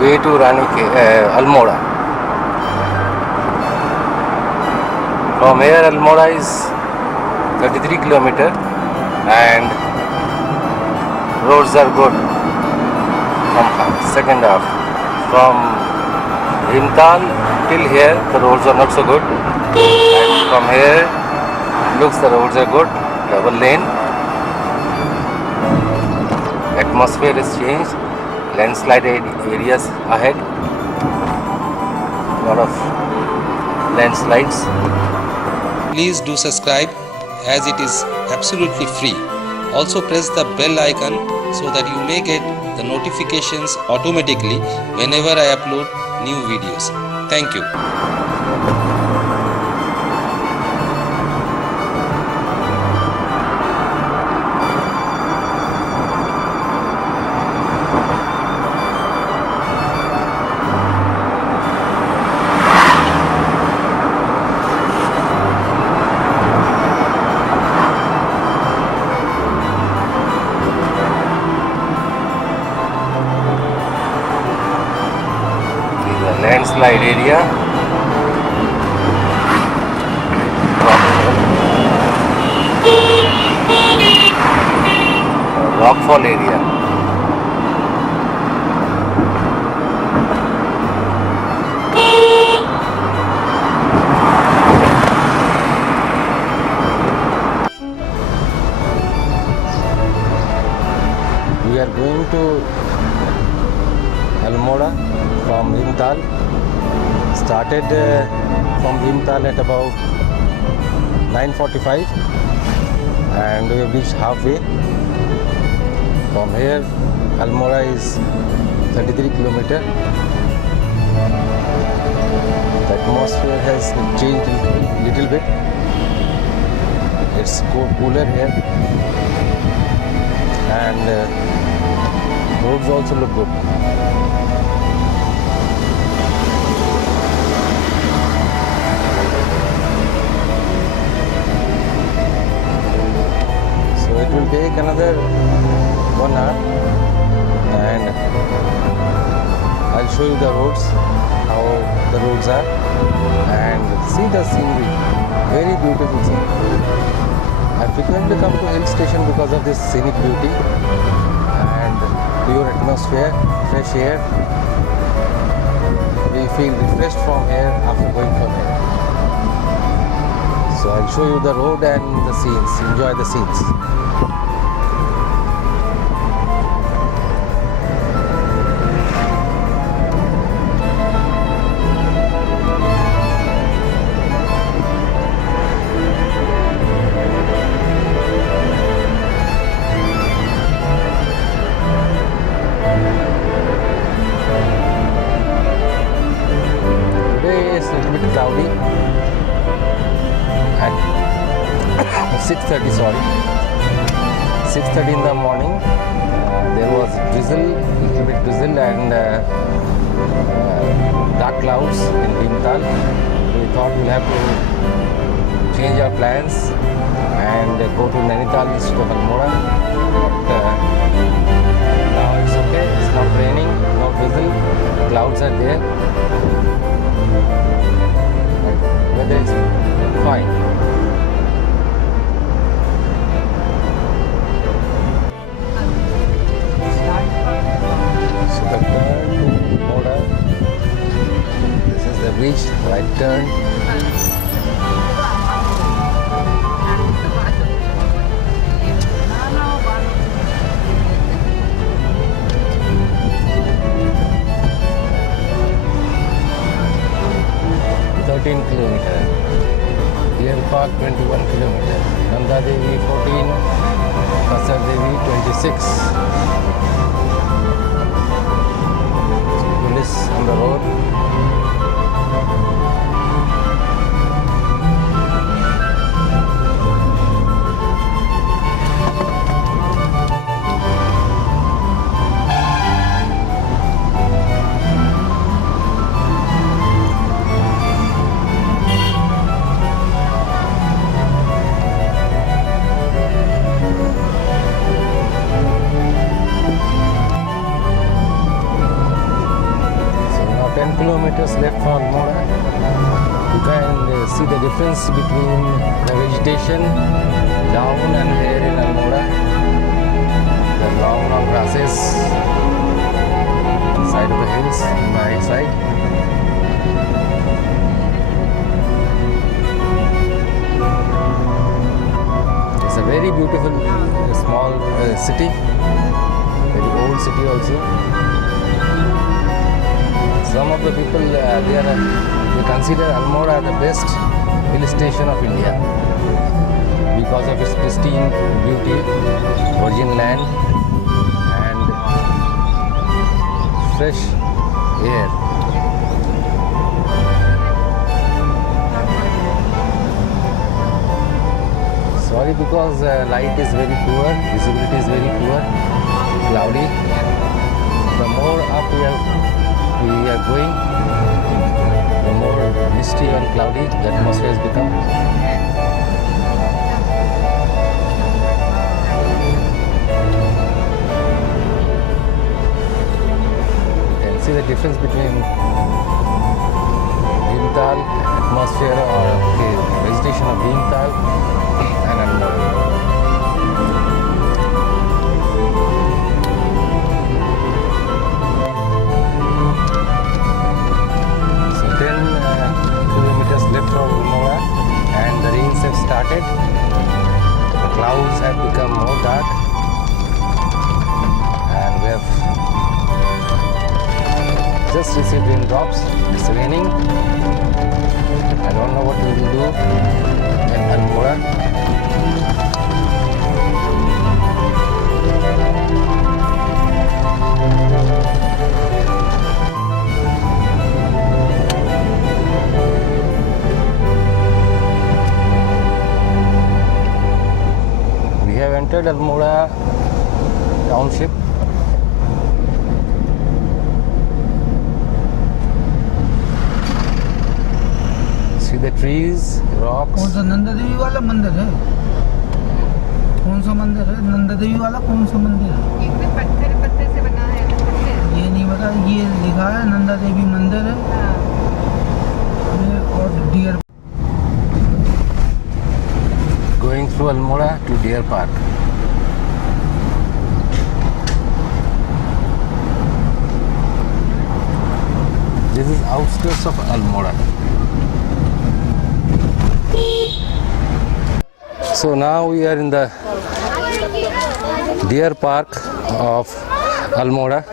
way to Almora. From here Almora is 33 kilometer and roads are good from second half. From Bhimtal till here the roads are not so good, and from here looks the roads are good, double lane. Atmosphere is changed, landslide areas ahead, lot of landslides. Please do subscribe as it is absolutely free. Also press the bell icon so that you may get the notifications automatically whenever I upload new videos. Thank you. Landslide area, rockfall area. We are going to Almora from Bhimtal. Started from Bhimtal at about 9:45 and we have reached halfway. From here Almora is 33 kilometer. The atmosphere has changed a little bit. It's cooler here and roads also look good. It will take another 1 hour and I'll show you the roads, how the roads are, and see the scenery. Very beautiful scenery. I frequently come to hill station because of this scenic beauty and pure atmosphere, fresh air. We feel refreshed from here after going from here. So I'll show you the road and the scenes. Enjoy the scenes. Today is a little bit cloudy. At 6:30, 6:30 in the morning, there was drizzle, little bit drizzle and dark clouds in Bhimtal. We thought we'll have to change our plans and go to Nainital instead of Almora. But now it's okay, it's not raining, no drizzle, clouds are there. Weather is fine. So the turn to Almora. This is the bridge, right turn. Kilometer, Deer Park 21 kilometer, Nanda Devi 14, Kasar Devi 26. Police on the road. kilometers left for Almora. You can see the difference between the vegetation down and here in Almora. The long grasses side of the hills on the right side. It's a very beautiful small city, very old city also. Some of the people they consider Almora the best hill station of India because of its pristine beauty, virgin land, and fresh air. Sorry, because light is very poor, visibility is very poor, cloudy. The more up we are going, the more misty and cloudy the atmosphere has become. You can see the difference between Bhimtal atmosphere or vegetation of Bhimtal and Almora. Kilometers left from Almora and the rains have started. The clouds have become more dark and we have just received raindrops. It's raining. I don't know what we will do in Almora. We have entered Almora township. See the trees, rocks. कौन सा नंदा देवी वाला मंदिर है? कौन सा मंदिर है? नंदा देवी वाला कौन सा मंदिर है? एकदम पत्थर से बना है पत्थर। ये नहीं पता, ये लिखा है नंदा देवी मंदिर है। ये और dear Going through Almora to Deer Park. This is outskirts of Almora. So now we are in the Deer Park of Almora.